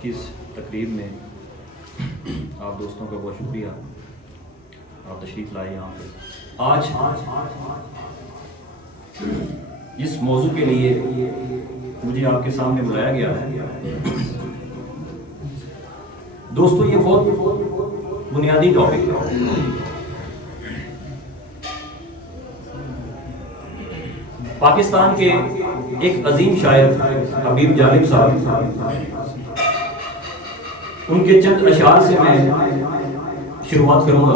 آج کی اس تقریب میں آپ دوستوں کا بہت شکریہ، آپ تشریف لائے یہاں پہ۔ آج جس موضوع کے لیے مجھے آپ کے سامنے بلایا گیا ہے دوستو، یہ بہت بنیادی ٹاپک ہے۔ پاکستان کے ایک عظیم شاعر حبیب جالب صاحب، ان کے چند اشعار سے میں شروعات کروں گا۔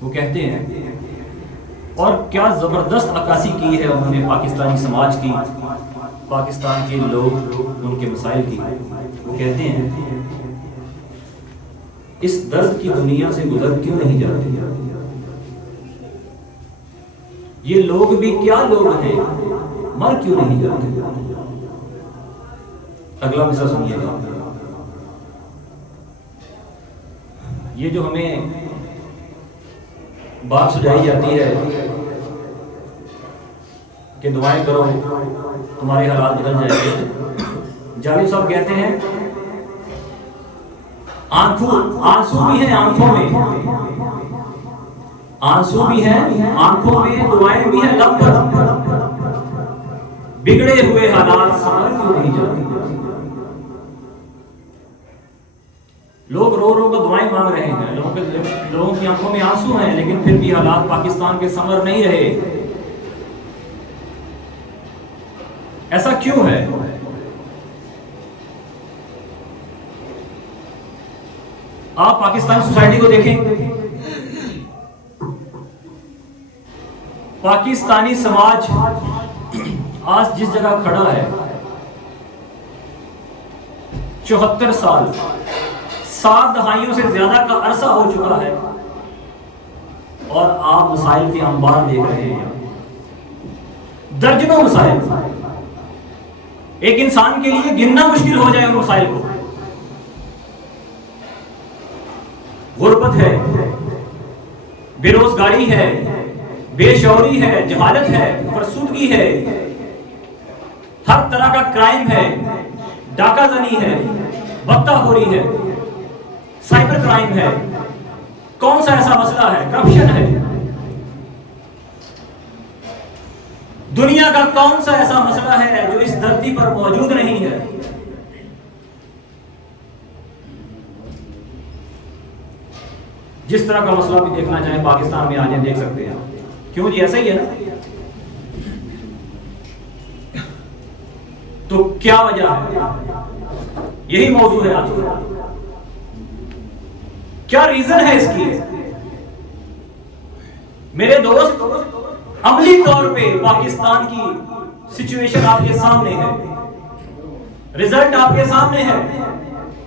وہ کہتے ہیں، اور کیا زبردست عکاسی کی ہے انہوں نے پاکستانی سماج کی، پاکستان کے لوگ ان کے مسائل کی۔ وہ کہتے ہیں، اس درد کی دنیا سے گزر کیوں نہیں جاتے؟ یہ لوگ بھی کیا لوگ ہیں، مر کیوں نہیں جاتے؟ اگلا مصرع سنیے گا۔ یہ جو ہمیں بات سجائی جاتی ہے کہ دعائیں کرو تمہارے حالات بدل جائیں گے، جالب صاحب کہتے ہیں آنسو بھی ہیں آنکھوں میں، آنسو بھی ہیں آنکھوں میں، دعائیں بھی ہیں لب پر، بگڑے ہوئے حالات سنبھل کیوں نہیں جاتے؟ لوگ رو رو کر دعائیں مانگ رہے ہیں، لوگوں کی آنکھوں میں آنسو ہیں، لیکن پھر بھی حالات پاکستان کے سنور نہیں رہے۔ ایسا کیوں ہے؟ آپ پاکستانی سوسائٹی کو دیکھیں، پاکستانی سماج آج جس جگہ کھڑا ہے، 74 سال، 7 دہائیوں سے زیادہ کا عرصہ ہو چکا ہے، اور آپ مسائل کے انبار دیکھ رہے ہیں، درجنوں مسائل۔ ایک انسان کے لیے گننا مشکل ہو جائے ان مسائل کو۔ غربت ہے، بے روزگاری ہے، بے شعوری ہے، جہالت ہے، فرسودگی ہے، ہر طرح کا کرائم ہے، ڈاکہ زنی ہے، بتہ خوری ہے، سائبر کرائم ہے، کون سا ایسا مسئلہ ہے؟ کرپشن ہے۔ دنیا کا کون سا ایسا مسئلہ ہے جو اس دھرتی پر موجود نہیں ہے؟ جس طرح کا مسئلہ بھی دیکھنا چاہیں پاکستان میں آج دیکھ سکتے ہیں۔ کیوں جی؟ ایسا ہی ہے نا؟ تو کیا وجہ ہے؟ یہی موضوع ہے آج کا۔ کیا ریزن ہے اس کی؟ میرے دوست، عملی طور پہ پاکستان کی سچویشن آپ کے سامنے ہے، رزلٹ آپ کے سامنے ہے،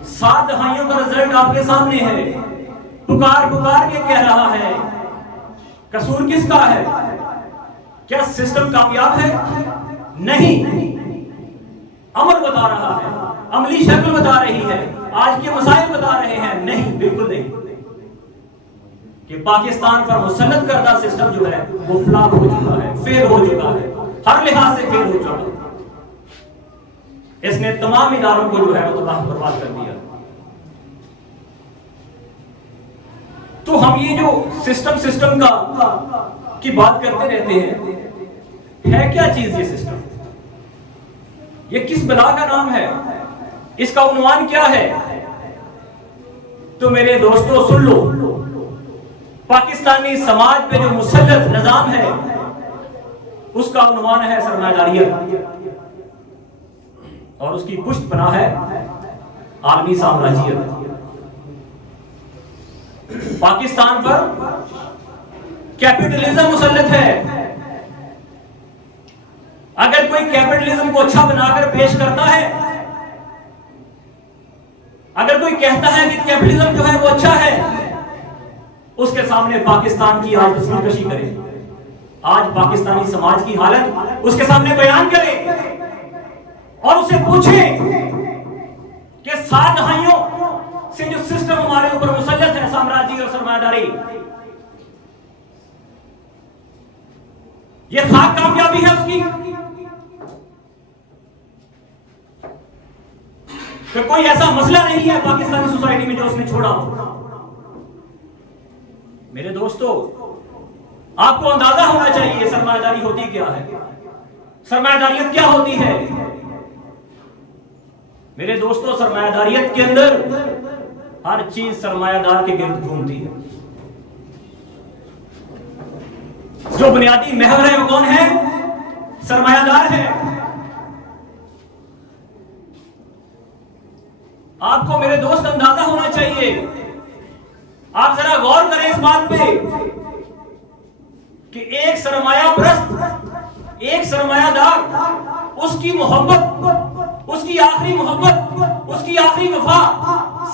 7 دہائیوں کا رزلٹ آپ کے سامنے ہے۔ پکار کے کہہ رہا ہے، قصور کس کا ہے؟ کیا سسٹم کامیاب ہے؟ نہیں، عمل بتا رہا ہے، عملی شکل بتا رہی ہے، آج کے مسائل بتا رہے ہیں۔ نہیں، بالکل نہیں، کہ پاکستان پر مسلط کردہ سسٹم جو ہے وہ فلاپ ہو چکا ہے، فیل ہو چکا ہے، ہر لحاظ سے فیل ہو چکا ہے۔ اس نے تمام اداروں کو جو ہے وہ تباہ برباد کر دیا۔ تو ہم یہ جو سسٹم کی بات کرتے رہتے ہیں، ہے کیا چیز یہ سسٹم؟ یہ کس بلا کا نام ہے؟ اس کا عنوان کیا ہے؟ تو میرے دوستو سن لو، پاکستانی سماج پہ جو مسلط نظام ہے اس کا عنوان ہے سرمایہ داریت، اور اس کی پشت پناہ ہے عالمی سامراجیت۔ پاکستان پر کیپٹلزم مسلط ہے۔ اگر کوئی کیپٹلزم کو اچھا بنا کر پیش کرتا ہے، اگر کوئی کہتا ہے کہ کیپٹلزم جو ہے وہ اچھا ہے، اس کے سامنے پاکستان کی آج تصویر کشی کرے، آج پاکستانی سماج کی حالت اس کے سامنے بیان کرے، اور اسے پوچھے کہ 7 دہائیوں سے جو سسٹم ہمارے اوپر مسلط ہے، سامراجی اور سرمایہ داری، یہ خاک کامیابی ہے اس کی؟ کہ کوئی ایسا مسئلہ نہیں ہے پاکستانی سوسائٹی میں جو اس نے چھوڑا ہو۔ میرے دوستو، آپ کو اندازہ ہونا چاہیے سرمایہ داری ہوتی کیا ہے، سرمایہ داریت کیا ہوتی ہے۔ میرے دوستو، سرمایہ داریت کے اندر ہر چیز سرمایہ دار کے گرد گھومتی ہے۔ جو بنیادی محور ہے وہ کون ہے؟ سرمایہ دار ہے۔ آپ کو میرے دوست اندازہ ہونا چاہیے، آپ ذرا غور کریں اس بات پہ کہ ایک سرمایہ پرست، ایک سرمایہ دار، اس کی محبت، اس کی آخری محبت، اس کی آخری وفا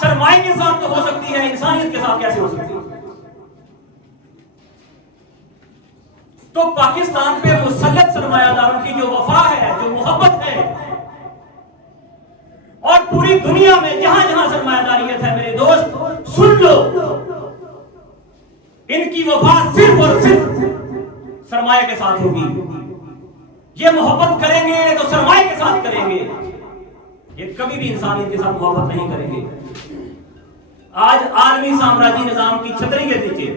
سرمایہ کے ساتھ تو ہو سکتی ہے، انسانیت کے ساتھ کیسے ہو سکتی ہے؟ تو پاکستان پہ مسلط سرمایہ داروں کی جو وفا ہے، جو محبت ہے، اور پوری دنیا میں جہاں جہاں سرمایہ داریت ہے میرے دوست سن لو، ان کی وفا صرف اور صرف سرمایہ کے ساتھ ہوگی۔ یہ محبت کریں گے تو سرمایہ کے ساتھ کریں گے، یہ کبھی بھی انسانیت کے ساتھ محبت نہیں کریں گے۔ آج عالمی سامراجی نظام کی چھتری کے نیچے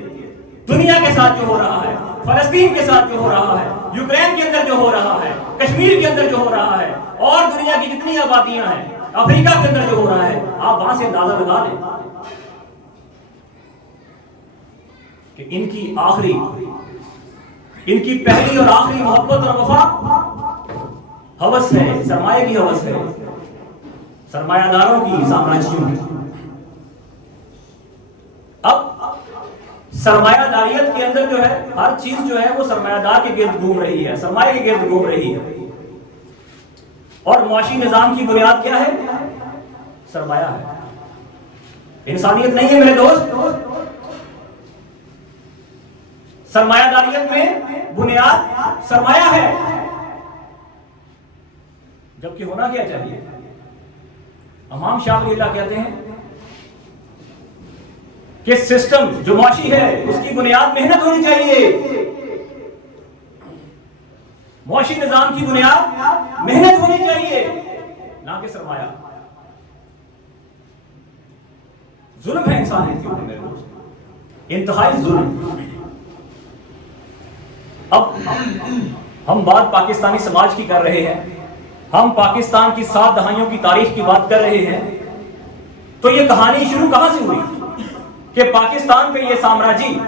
دنیا کے ساتھ جو ہو رہا ہے، فلسطین کے ساتھ جو ہو رہا ہے، یوکرین کے اندر جو ہو رہا ہے، کشمیر کے اندر جو ہو رہا ہے، اور دنیا کی جتنی آبادیاں ہیں، افریقہ کے اندر جو ہو رہا ہے، آپ وہاں سے اندازہ لگا لیں کہ ان کی آخری، ان کی پہلی اور آخری محبت اور وفا ہوس ہے، سرمایہ کی ہوس ہے، سرمایہ داروں کی، سامراجیوں کی۔ اب سرمایہ داریت کے اندر جو ہے ہر چیز جو ہے وہ سرمایہ دار کے گرد گھوم رہی ہے، سرمایہ کے گرد گھوم رہی ہے، اور معاشی نظام کی بنیاد کیا ہے؟ سرمایہ ہے، انسانیت نہیں ہے میرے دوست۔ سرمایہ داریت میں بنیاد سرمایہ ہے، جبکہ ہونا کیا چاہیے؟ امام شاہ ولی اللہ کہتے ہیں کہ سسٹم جو معاشی ہے اس کی بنیاد محنت ہونی چاہیے، معاشی نظام کی بنیاد محنت ہونی چاہیے، نہ کہ سرمایہ۔ ظلم ہے انسانیت کے اوپر میرے دوست، انتہائی ظلم۔ اب ہم بات پاکستانی سماج کی کر رہے ہیں، ہم پاکستان کی 7 دہائیوں کی تاریخ کی بات کر رہے ہیں، تو یہ کہانی شروع کہاں سے ہوئی کہ پاکستان پہ یہ سامراجی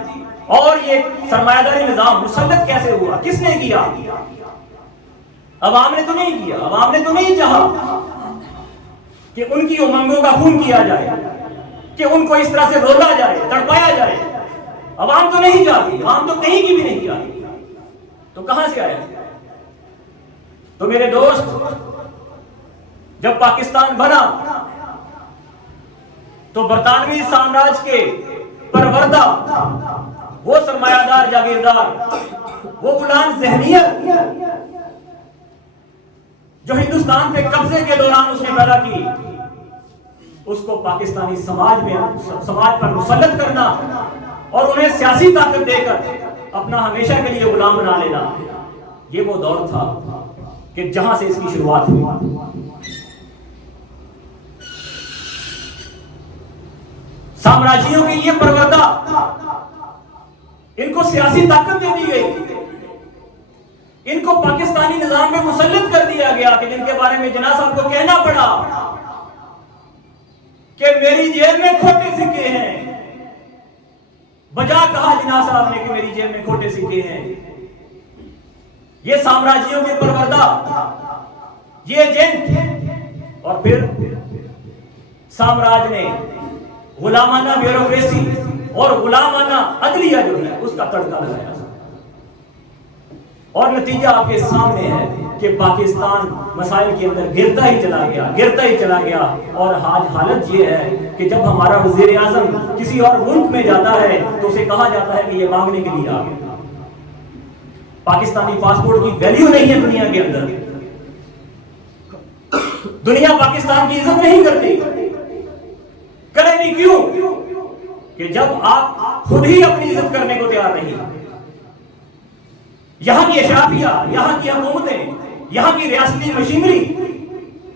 اور یہ سرمایہ داری نظام مسلط کیسے ہوا؟ کس نے کیا؟ عوام نے تو نہیں کیا، عوام نے تو نہیں چاہا کہ ان کی امنگوں کا خون کیا جائے، کہ ان کو اس طرح سے رولا جائے، تڑپایا جائے۔ عوام تو نہیں چاہتی، عوام تو کہیں کی بھی نہیں چاہتی، تو کہاں سے آیا؟ تو میرے دوست، جب پاکستان بنا تو برطانوی سامراج کے پروردہ وہ سرمایہ دار جاگیردار، وہ غلام ذہنیت جو ہندوستان پہ قبضے کے دوران اس نے پیدا کی، اس کو پاکستانی سماج پر مسلط کرنا اور انہیں سیاسی طاقت دے کر اپنا ہمیشہ کے لیے غلام بنا لینا، یہ وہ دور تھا کہ جہاں سے اس کی شروعات ہوئی۔ سامراجیوں کی یہ پروردہ، ان کو سیاسی طاقت دے دی گئی، ان کو پاکستانی نظام میں مسلط کر دیا گیا کہ جن کے بارے میں جناح صاحب کو کہنا پڑا کہ میری جیب میں کھوٹے سکے ہیں، بجا کہا جناح صاحب نے کہ میری جیب میں کھوٹے سکے ہیں۔ یہ سامراجیوں کے پروردہ، یہ ایجنٹ، اور پھر سامراج نے غلامانہ بیوروکریسی اور غلامانہ عدلیہ جو ہے اس کا تڑکا لگایا، اور نتیجہ آپ کے سامنے ہے کہ پاکستان مسائل کے اندر گرتا ہی چلا گیا، اور آج حالت یہ ہے کہ جب ہمارا وزیر اعظم کسی اور ملک میں جاتا ہے تو اسے کہا جاتا ہے کہ یہ مانگنے کے لیے آ گیا۔ پاکستانی پاسپورٹ کی ویلیو نہیں ہے دنیا کے اندر، دنیا پاکستان کی عزت نہیں کرتی، کرے نہیں کیوں؟ کہ جب آپ خود ہی اپنی عزت کرنے کو تیار نہیں۔ یہاں کی اشرافیہ، یہاں کی حکومتیں، یہاں کی ریاستی مشینری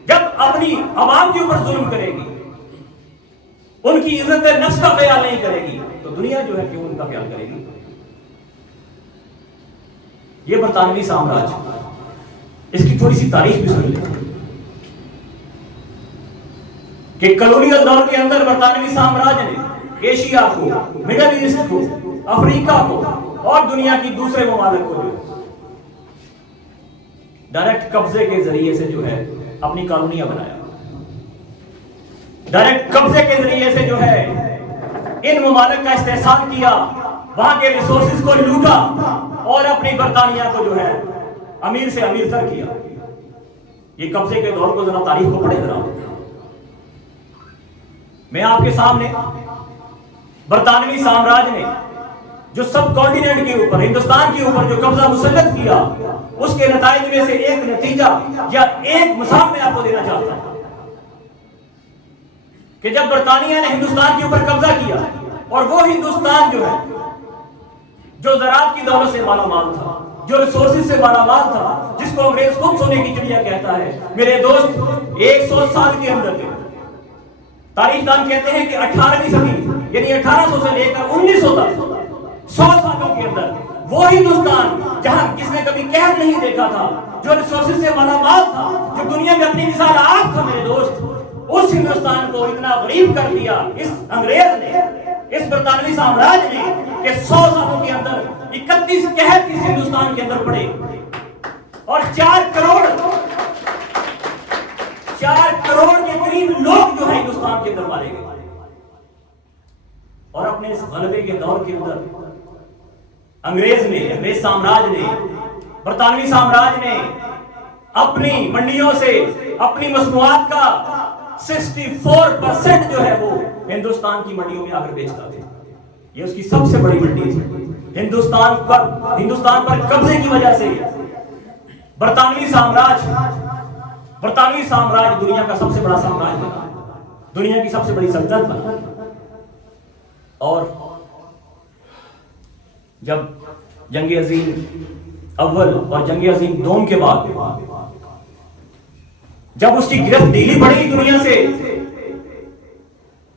جب اپنی عوام کے اوپر ظلم کرے گی، ان کی عزت نفس کا خیال نہیں کرے گی، تو دنیا جو ہے کہ ان کا خیال کرے گی۔ یہ برطانوی سامراج، اس کی تھوڑی سی تاریخ بھی سن لیں کہ کلونیل دور کے اندر برطانوی سامراج نے ایشیا کو، مڈل ایسٹ کو، افریقہ کو اور دنیا کی دوسرے ممالک کو جو ڈائریکٹ قبضے کے ذریعے سے جو ہے اپنی کالونیاں بنایا، ڈائریکٹ قبضے کے ذریعے سے جو ہے ان ممالک کا استحصال کیا، وہاں کے ریسورسز کو لوٹا اور اپنی برطانیہ کو جو ہے امیر سے امیر تر کیا۔ یہ قبضے کے دور کو ذرا تاریخ کو پڑھے ذرا۔ میں آپ کے سامنے برطانوی سامراج نے جو سب کانٹیننٹ کے اوپر، ہندوستان کے اوپر جو قبضہ مسلط کیا، اس کے نتائج میں سے ایک نتیجہ یا ایک مثال میں آپ کو دینا چاہتا ہوں کہ جب برطانیہ نے ہندوستان کے اوپر قبضہ کیا اور وہ ہندوستان جو ہے جو زراعت کی دولت سے مالا مال تھا، جو ریسورسز سے مالا مال تھا، جس کو انگریز خود سونے کی چڑیا کہتا ہے، میرے دوست 100 سال کے اندر تاریخ دان کہتے ہیں کہ 18ویں صدی یعنی 1800 سے لے کر 1900 تک 100 سالوں کے اندر وہ ہندوستان جہاں کس نے کبھی قہر نہیں دیکھا تھا، جو ریسورسز سے مالا مال تھا، جو دنیا میں اپنی مثال آپ تھا میرے دوست، اس ہندوستان کو اتنا غریب کر دیا اس انگریز نے، اس برطانوی سامراج نے کہ 100 سالوں کے اندر 31 قحط اس ہندوستان کے اندر پڑے اور 4 کروڑ کے قریب لوگ جو ہے ہندوستان کے اندر مارے گئے۔ اور اپنے اس غلبے کے دور کے اندر انگریز سامراج نے، برطانوی سامراج نے اپنی منڈیوں سے اپنی مصنوعات کا 64% جو ہے وہ ہندوستان کی منڈیوں میں آ کر بیچتا تھا۔ یہ اس کی سب سے بڑی منڈی تھی۔ ہندوستان پر قبضے کی وجہ سے برطانوی سامراج دنیا کا سب سے بڑا سامراج بنا، دنیا کی سب سے بڑی سلطنت بنا۔ اور جب جنگ عظیم اول اور جنگ عظیم دوم کے بعد جب اس کی گرفت ڈھیلی پڑی دنیا سے،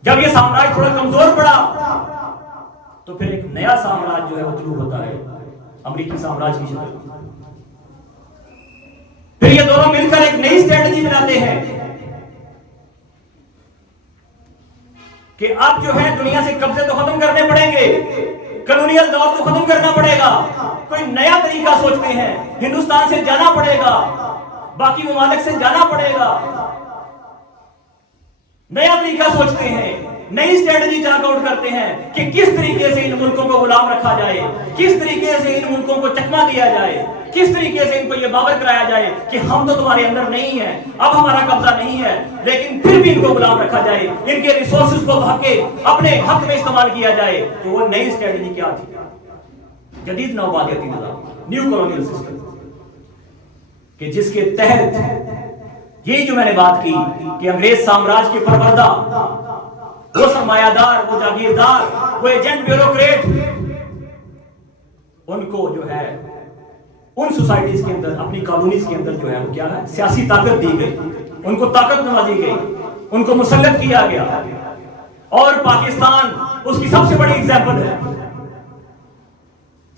جب یہ سامراج تھوڑا کمزور پڑا، تو پھر ایک نیا سامراج جو ہے وہ طلوع ہوتا ہے، امریکی سامراج کی شکل۔ پھر یہ دونوں مل کر ایک نئی اسٹریٹجی بناتے ہیں کہ اب جو ہے دنیا سے قبضے تو ختم کرنے پڑیں گے، کلونیل دور تو ختم کرنا پڑے گا، کوئی نیا طریقہ سوچتے ہیں، ہندوستان سے جانا پڑے گا، باقی ممالک سے جانا پڑے گا، نیا طریقہ سوچتے ہیں، نئی اسٹریٹجی چاک آؤٹ کرتے ہیں کہ کس طریقے سے ان ملکوں کو غلام رکھا جائے، کس طریقے سے ان ملکوں کو چکما دیا جائے، کس طریقے سے ان کو یہ باور کرایا جائے کہ ہم تو تمہارے اندر نہیں ہیں، اب ہمارا قبضہ نہیں ہے، لیکن پھر بھی ان کو غلام رکھا جائے، ان کے ریسورسز کو بھا کے اپنے حق میں استعمال کیا جائے۔ تو وہ نئی اسٹریٹجی کیا تھی؟ جدید نوآبادیاتی نظام، نیو کولونیل سسٹم، کہ جس کے تحت یہی جو میں نے بات کی کہ انگریز سامراج کے پروردہ، وہ سرمایہ دار، وہ جاگیردار، وہ ایجنٹ بیوروکریٹ، ان کو جو ہے ان سوسائٹیز کے اندر، اپنی کالونیز کے اندر جو ہے وہ کیا ہے، سیاسی طاقت دی گئی، ان کو طاقت نوازی گئی، ان کو مسلط کیا گیا۔ اور پاکستان اس کی سب سے بڑی ایگزامپل ہے۔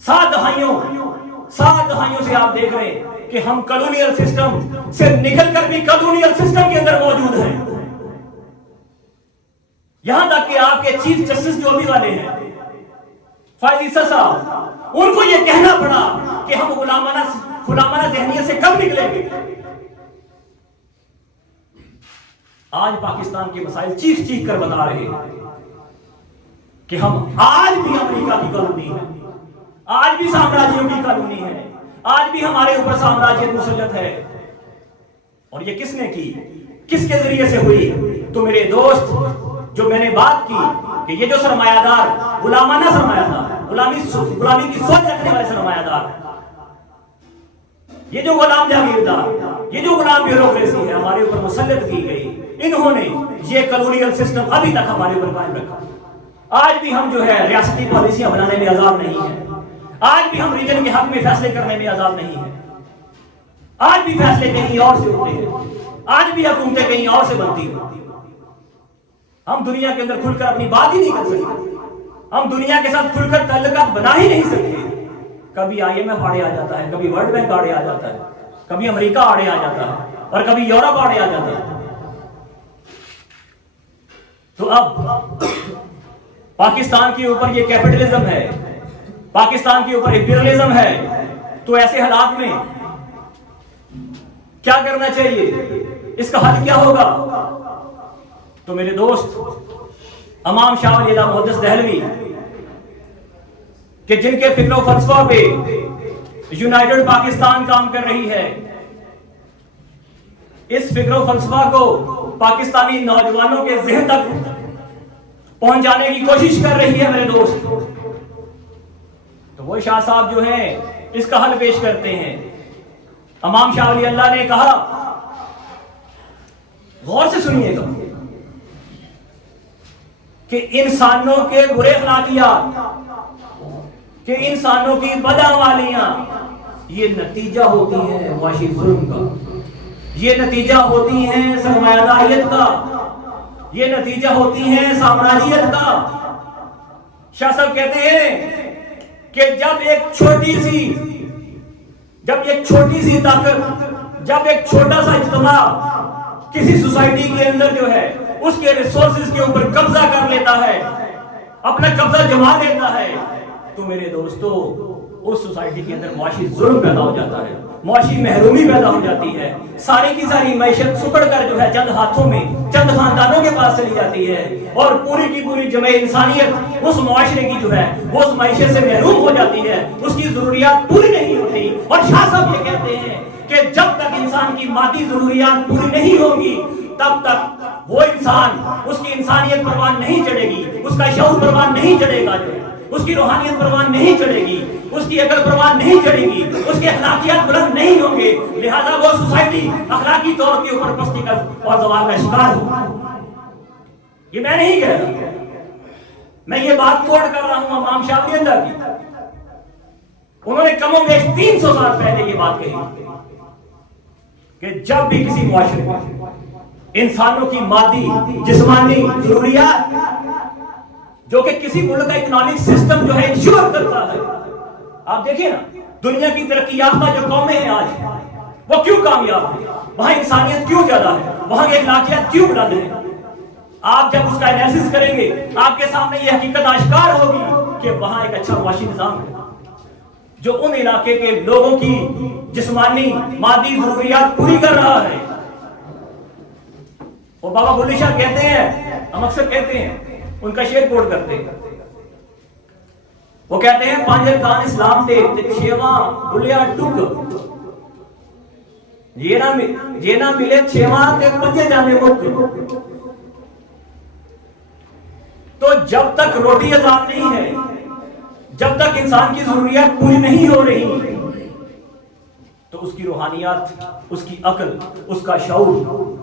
7 دہائیوں سے آپ دیکھ رہے ہیں کہ ہم کالونیل سسٹم سے نکل کر بھی کالونیل سسٹم کے اندر موجود ہیں۔ یہاں تک کہ آپ کے چیف جسٹس جو ابھی والے ہیں، فائز عیسیٰ صاحب، ان کو یہ کہنا پڑا کہ ہم غلامانہ ذہنیت سے کب نکلیں گے۔ آج پاکستان کے مسائل چیخ کر بتا رہے ہیں کہ ہم آج بھی امریکہ کی کالونی ہے، آج بھی سامراجیوں کی کالونی ہے، آج بھی ہمارے اوپر سامراجیت مسلط ہے۔ اور یہ کس نے کی، کس کے ذریعے سے ہوئی؟ تو میرے دوست، جو میں نے بات کی کہ یہ جو سرمایہ دار، غلامانہ سرمایہ دار، غلامی کی سوچ رکھنے والے سرمایہ دار، یہ جو غلام جاگیردار، یہ جو غلام بیوروکریسی ہے ہمارے اوپر مسلط کی گئی، انہوں نے یہ کالونیل سسٹم ابھی تک ہمارے اوپر قائم رکھا۔ آج بھی ہم جو ہے ریاستی پالیسیاں بنانے میں آزاد نہیں ہیں، آج بھی ہم ریجن کے حق میں فیصلے کرنے میں آزاد نہیں ہیں، آج بھی فیصلے کہیں اور سے ہوتے ہیں۔ آج بھی حکومتیں کہیں اور سے بنتی ہیں. ہم دنیا کے اندر کھل کر اپنی بات ہی نہیں کر سکتے. ہم دنیا کے ساتھ کھل کر تعلقات بنا ہی نہیں سکتے. کبھی IMF آڑے آ جاتا ہے, کبھی ورلڈ بینک آڑے آ جاتا ہے, کبھی امریکہ آڑے آ جاتا ہے, اور کبھی یورپ آڑے آ جاتا ہے. تو اب پاکستان کے اوپر یہ کیپٹلزم ہے, پاکستان کے اوپر امپیریلزم ہے. تو ایسے حالات میں کیا کرنا چاہیے, اس کا حل کیا ہوگا؟ تو میرے دوست امام شاہ ولی اللہ محدث دہلوی کہ جن کے فکر و فلسفہ پہ یونائیٹڈ پاکستان کام کر رہی ہے, اس فکر و فلسفہ کو پاکستانی نوجوانوں کے ذہن تک پہنچانے کی کوشش کر رہی ہے میرے دوست. تو وہ شاہ صاحب جو ہیں اس کا حل پیش کرتے ہیں. امام شاہ ولی اللہ نے کہا, غور سے سنیے گا, کہ انسانوں کے برے اخلاقیات, کہ انسانوں کی بدعمالیاں یہ نتیجہ ہوتی ہیں معاشی ظلم کا, یہ نتیجہ ہوتی ہیں سرمایہ داریت کا, یہ نتیجہ ہوتی ہیں سامراجیت کا. شاہ صاحب کہتے ہیں کہ جب ایک چھوٹی سی طاقت, جب ایک چھوٹا سا اجتماع کسی سوسائٹی کے اندر جو ہے اس کے ریسورسز کے اوپر قبضہ کر لیتا ہے, اپنا قبضہ جما لیتا ہے, تو میرے دوستو اس سوسائٹی کے اندر معاشی ظلم پیدا ہو جاتا ہے, معاشی محرومی پیدا ہو جاتی ہے. ساری کی ساری معیشت سکڑ کر جو ہے چند ہاتھوں میں, چند خاندانوں کے پاس چلی جاتی ہے, اور پوری کی پوری جمع انسانیت اس معاشرے کی جو ہے وہ اس معیشت سے محروم ہو جاتی ہے, اس کی ضروریات پوری نہیں ہوتی. اور شاہ صاحب یہ کہتے ہیں کہ جب تک انسان کی مادی ضروریات پوری نہیں ہوگی تب تک وہ انسان, اس کی انسانیت پروان نہیں چڑھے گی, اس کا شعور پروان نہیں چڑھے گا, اس کی روحانیت پروان نہیں چڑھے گی, اس کی عقل پروان نہیں چڑھے گی, اس کے اخلاقیات بلند نہیں ہوں گے. لہذا وہ سوسائٹی اخلاقی طور کے اوپر پستی کا اور زوال کا شکار ہوگی. یہ میں نہیں کہہ رہا, میں یہ بات کوٹ کر رہا ہوں امام شاہ ولی اللہ کی. انہوں نے کم و بیش 300 سال پہلے یہ بات کہی کہ جب بھی کسی معاشرے میں انسانوں کی مادی جسمانی ضروریات جو کہ کسی ملک کا اکنامک سسٹم جو ہے انشور کرتا ہے, آپ دیکھیں نا دنیا کی ترقی یافتہ جو قومیں ہیں آج وہ کیوں کامیاب ہیں, وہاں انسانیت کیوں زیادہ ہے, وہاں کے اخلاقیات کیوں بلند ہیں. آپ جب اس کا انالیسس کریں گے آپ کے سامنے یہ حقیقت آشکار ہوگی کہ وہاں ایک اچھا معاشی نظام ہے جو ان علاقے کے لوگوں کی جسمانی مادی ضروریات پوری کر رہا ہے. وہ بابا بلی شاہ کہتے ہیں, ہم اکثر کہتے ہیں, ان کا شعر کوٹ کرتے ہیں, وہ کہتے ہیں پانجر کان اسلام دے چھواں بلیا ٹک, یہ نہ ملے چھواں تے پنجے جانے مک. تو جب تک روٹی آزاد نہیں ہے, جب تک انسان کی ضروریات پوری نہیں ہو رہی, تو اس کی روحانیات, اس کی عقل, اس کا شعور,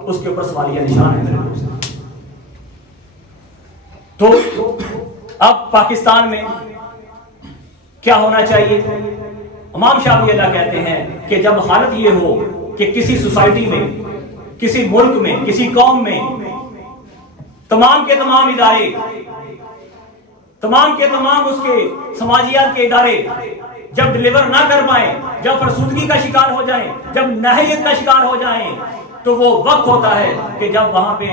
اس کے اوپر سوالیہ نشان ہے میرے دوست. تو اب پاکستان میں کیا ہونا چاہیے؟ امام شاہ ولی اللہ کہتے ہیں کہ جب حالت یہ ہو کہ کسی سوسائٹی میں, کسی ملک میں, کسی قوم میں تمام کے تمام ادارے, تمام کے تمام اس کے سماجیات کے ادارے جب ڈلیور نہ کر پائیں, جب فرسودگی کا شکار ہو جائیں, جب نااہلیت کا شکار ہو جائیں, تو وہ وقت ہوتا ہے کہ جب وہاں پہ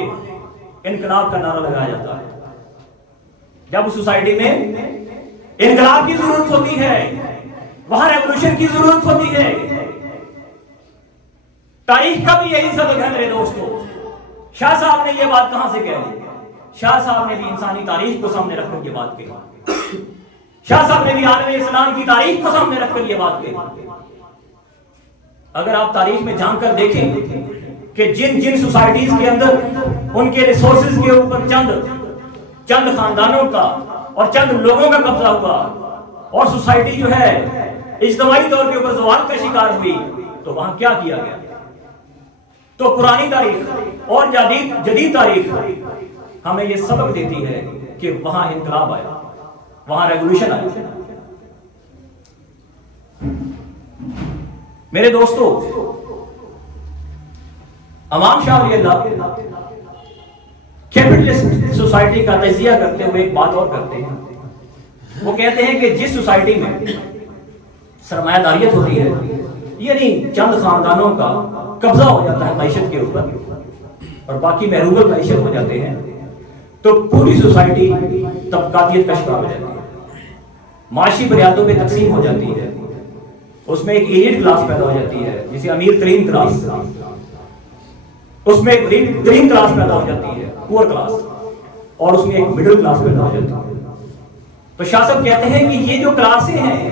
انقلاب کا نعرہ لگایا جاتا ہے. جب اس سوسائٹی میں انقلاب کی ضرورت ہوتی ہے, وہاں ریولوشن کی ضرورت ہوتی ہے. تاریخ کا بھی یہی سبق ہے میرے دوستو. شاہ صاحب نے یہ بات کہاں سے کہہ دی؟ شاہ صاحب نے بھی انسانی تاریخ کو سامنے رکھ کر یہ بات کہی. شاہ صاحب نے بھی عالم اسلام کی تاریخ کو سامنے رکھ کر یہ بات کہی. اگر آپ تاریخ میں جان کر دیکھیں کہ جن جن سوسائٹیز کے اندر ان کے ریسورسز کے اوپر چند خاندانوں کا اور چند لوگوں کا قبضہ ہوا اور سوسائٹی جو ہے اجتماعی طور کے اوپر زوال کا شکار ہوئی, تو وہاں کیا کیا گیا؟ تو پرانی تاریخ اور جدید تاریخ ہمیں یہ سبق دیتی ہے کہ وہاں انقلاب آیا, وہاں ریولوشن آیا. میرے دوستو امام شاہ ولی اللہ کیپٹلسٹ سوسائٹی کا تجزیہ کرتے ہوئے ایک بات اور کرتے ہیں. وہ کہتے ہیں کہ جس سوسائٹی میں سرمایہ داریت ہوتی ہے، یعنی چند خاندانوں کا قبضہ ہو جاتا ہے معیشت کے اوپر اور باقی محروم معیشت ہو جاتے ہیں، تو پوری سوسائٹی طبقاتیت کا شکار ہو جاتی ہے، معاشی بنیادوں پہ تقسیم ہو جاتی ہے. اس میں ایک ایلیٹ کلاس پیدا ہو جاتی ہے جسے امیر ترین کلاس، اس میں ایک غریب ترین کلاس پیدا ہو جاتی ہے پور کلاس، اور اس میں ایک مڈل کلاس پیدا ہو جاتی ہے. تو شاہ صاحب کہتے ہیں کہ یہ جو کلاسیں ہیں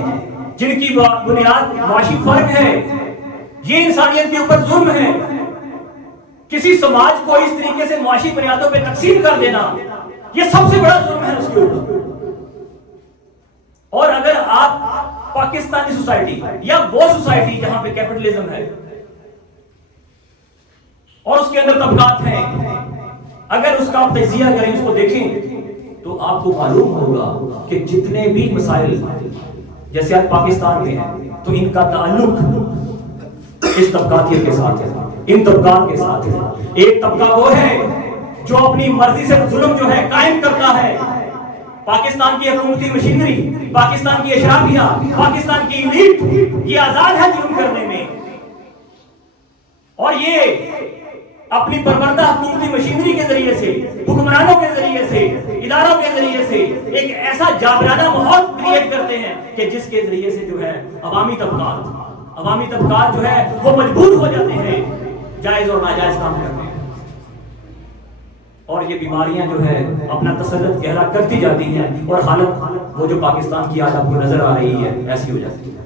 جن کی بنیاد معاشی فرق ہے، یہ انسانیت کے اوپر ظلم ہے. کسی سماج کو اس طریقے سے معاشی بنیادوں پہ تقسیم کر دینا یہ سب سے بڑا ظلم ہے اس کے اوپر. اور اگر آپ پاکستانی سوسائٹی یا وہ سوسائٹی جہاں پہ کیپٹلزم ہے اور اس کے اندر طبقات ہیں، اگر اس کا آپ تجزیہ کریں، اس کو دیکھیں، تو آپ کو معلوم ہوگا کہ جتنے بھی مسائل جیسے آج پاکستان میں ہیں تو ان کا تعلق اس طبقاتیت کے ساتھ ہے، ان طبقات کے ساتھ ہے. ایک طبقہ وہ ہے جو اپنی مرضی سے ظلم جو ہے قائم کرتا ہے. پاکستان کی حکومتی مشینری، پاکستان کی اشرافیہ، پاکستان کی ایلیٹ یہ آزاد ہے ظلم کرنے میں، اور یہ اپنی پروردہ حکومتی مشینری کے ذریعے سے، حکمرانوں کے ذریعے سے، اداروں کے ذریعے سے ایک ایسا جابرانہ ماحول کریٹ کرتے ہیں کہ جس کے ذریعے سے جو ہے عوامی طبقات جو ہے وہ مجبور ہو جاتے ہیں جائز اور ناجائز کام کرنے. اور یہ بیماریاں جو ہے اپنا تسلط گہرا کرتی جاتی ہیں اور حالت وہ جو پاکستان کی آج آپ کو نظر آ رہی ہے ایسی ہو جاتی ہے.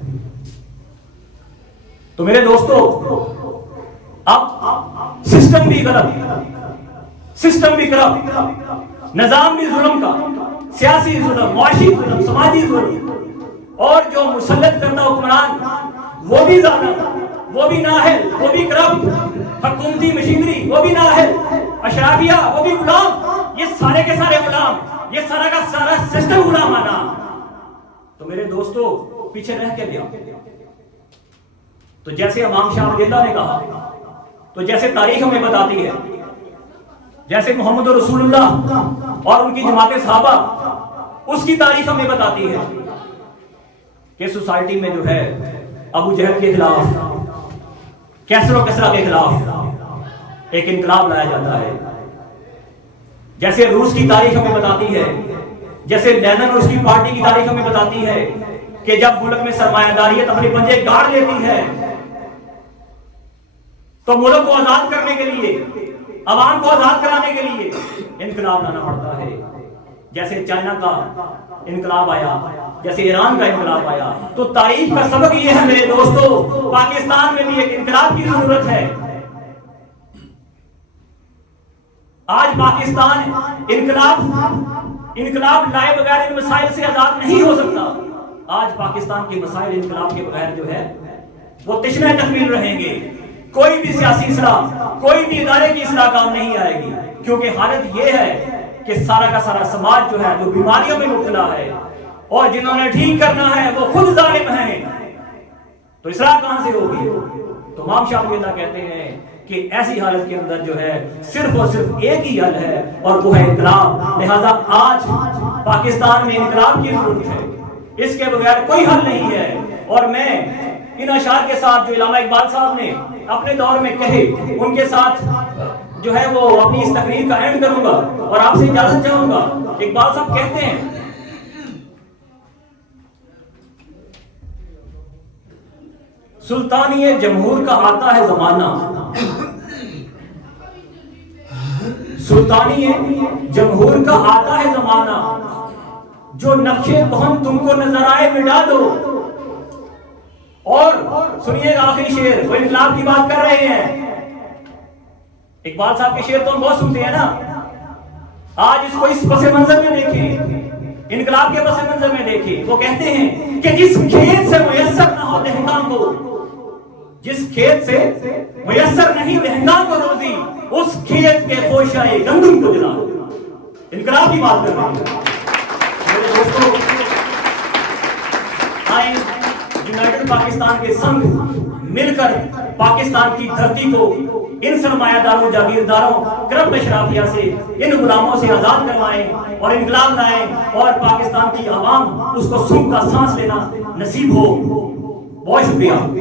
تو میرے دوستو، اب سسٹم بھی کرپٹ، نظام بھی ظلم کا، سیاسی ظلم، معاشی ظلم، سماجی ظلم، اور جو مسلط کرتا حکمران وہ بھی ظالم، وہ بھی نااہل، وہ بھی کرپٹ، حکومتی مشینری وہ بھی نااہل، اشرافیہ وہ بھی غلام، یہ سارے کے سارے غلام، یہ سارا کا سارا سسٹم غلام آنا. تو میرے دوستو پیچھے رہ کے گیا. تو جیسے امام شاہ ولی اللہ نے کہا، تو جیسے تاریخ ہمیں بتاتی ہے، جیسے محمد رسول اللہ اور ان کی جماعت صحابہ اس کی تاریخ ہمیں بتاتی ہے کہ سوسائٹی میں جو ہے ابو جہل کے خلاف، کیسر و کسرا کے خلاف ایک انقلاب لایا جاتا ہے. جیسے روس کی تاریخ ہمیں بتاتی ہے، جیسے لینن اور اس کی پارٹی کی تاریخ ہمیں بتاتی ہے کہ جب ملک میں سرمایہ داریت اپنے پنجے گاڑ لیتی ہے تو ملک کو آزاد کرنے کے لیے، عوام کو آزاد کرانے کے لیے انقلاب لانا پڑتا ہے. جیسے چائنا کا انقلاب آیا، جیسے ایران کا انقلاب آیا. تو تاریخ کا سبق یہ ہے میرے دوستو، پاکستان میں بھی ایک انقلاب کی ضرورت ہے. آج پاکستان انقلاب لائے بغیر ان مسائل سے آزاد نہیں ہو سکتا. آج پاکستان کے مسائل انقلاب کے بغیر جو ہے وہ تشنہ تکمیل رہیں گے. کوئی بھی سیاسی اصلاح، کوئی بھی ادارے کی اصلاح کام نہیں آئے گی، کیونکہ حالت یہ ہے کہ سارا کا سارا سماج جو ہے وہ بیماریوں میں مبتلا ہے، اور جنہوں نے ٹھیک کرنا ہے وہ خود ظالم ہیں. تو اصلاح کہاں سے ہوگی؟ تو امام شاہ ولی اللہ کہتے ہیں کہ ایسی حالت کے اندر جو ہے صرف اور صرف ایک ہی حل ہے، اور وہ ہے انقلاب. لہذا آج پاکستان میں انقلاب کی ضرورت ہے، اس کے بغیر کوئی حل نہیں ہے. اور میں ان اشعار کے ساتھ جو علامہ اقبال صاحب نے اپنے دور میں کہے، ان کے ساتھ جو ہے وہ اپنی اس تقریر کا اینڈ کروں گا اور آپ سے اجازت چاہوں گا. اقبال صاحب کہتے ہیں، سلطانی جمہور کا آتا ہے زمانہ، سلطانی جمہور کا آتا ہے زمانہ، جو نقشے کہن تم کو نظر آئے مٹا دو. اور سنیے آخری شعر، وہ انقلاب کی بات کر رہے ہیں. اقبال صاحب کے شعر تو ہم بہت سنتے ہیں نا. آج اس کو اس پس منظر میں دیکھیں، انقلاب کے پس منظر میں دیکھیں. وہ کہتے ہیں کہ جس کھیت سے میسر نہ ہو دہقاں کو، جس کھیت سے میسر نہیں دہقاں کو روزی، اس کھیت کے خوشائے گندم کو جلا. انقلاب کی بات کر رہے ہیں میرے دوستو. آئیں یونائٹڈ پاکستان کے سنگ مل کر پاکستان کی دھرتی کو ان سرمایہ داروں، جاگیرداروں، کرپٹ اشرافیہ سے، ان غلاموں سے آزاد کروائیں اور انقلاب لائیں اور پاکستان کی عوام اس کو سکھ کا سانس لینا نصیب ہو۔ بہت شکریہ۔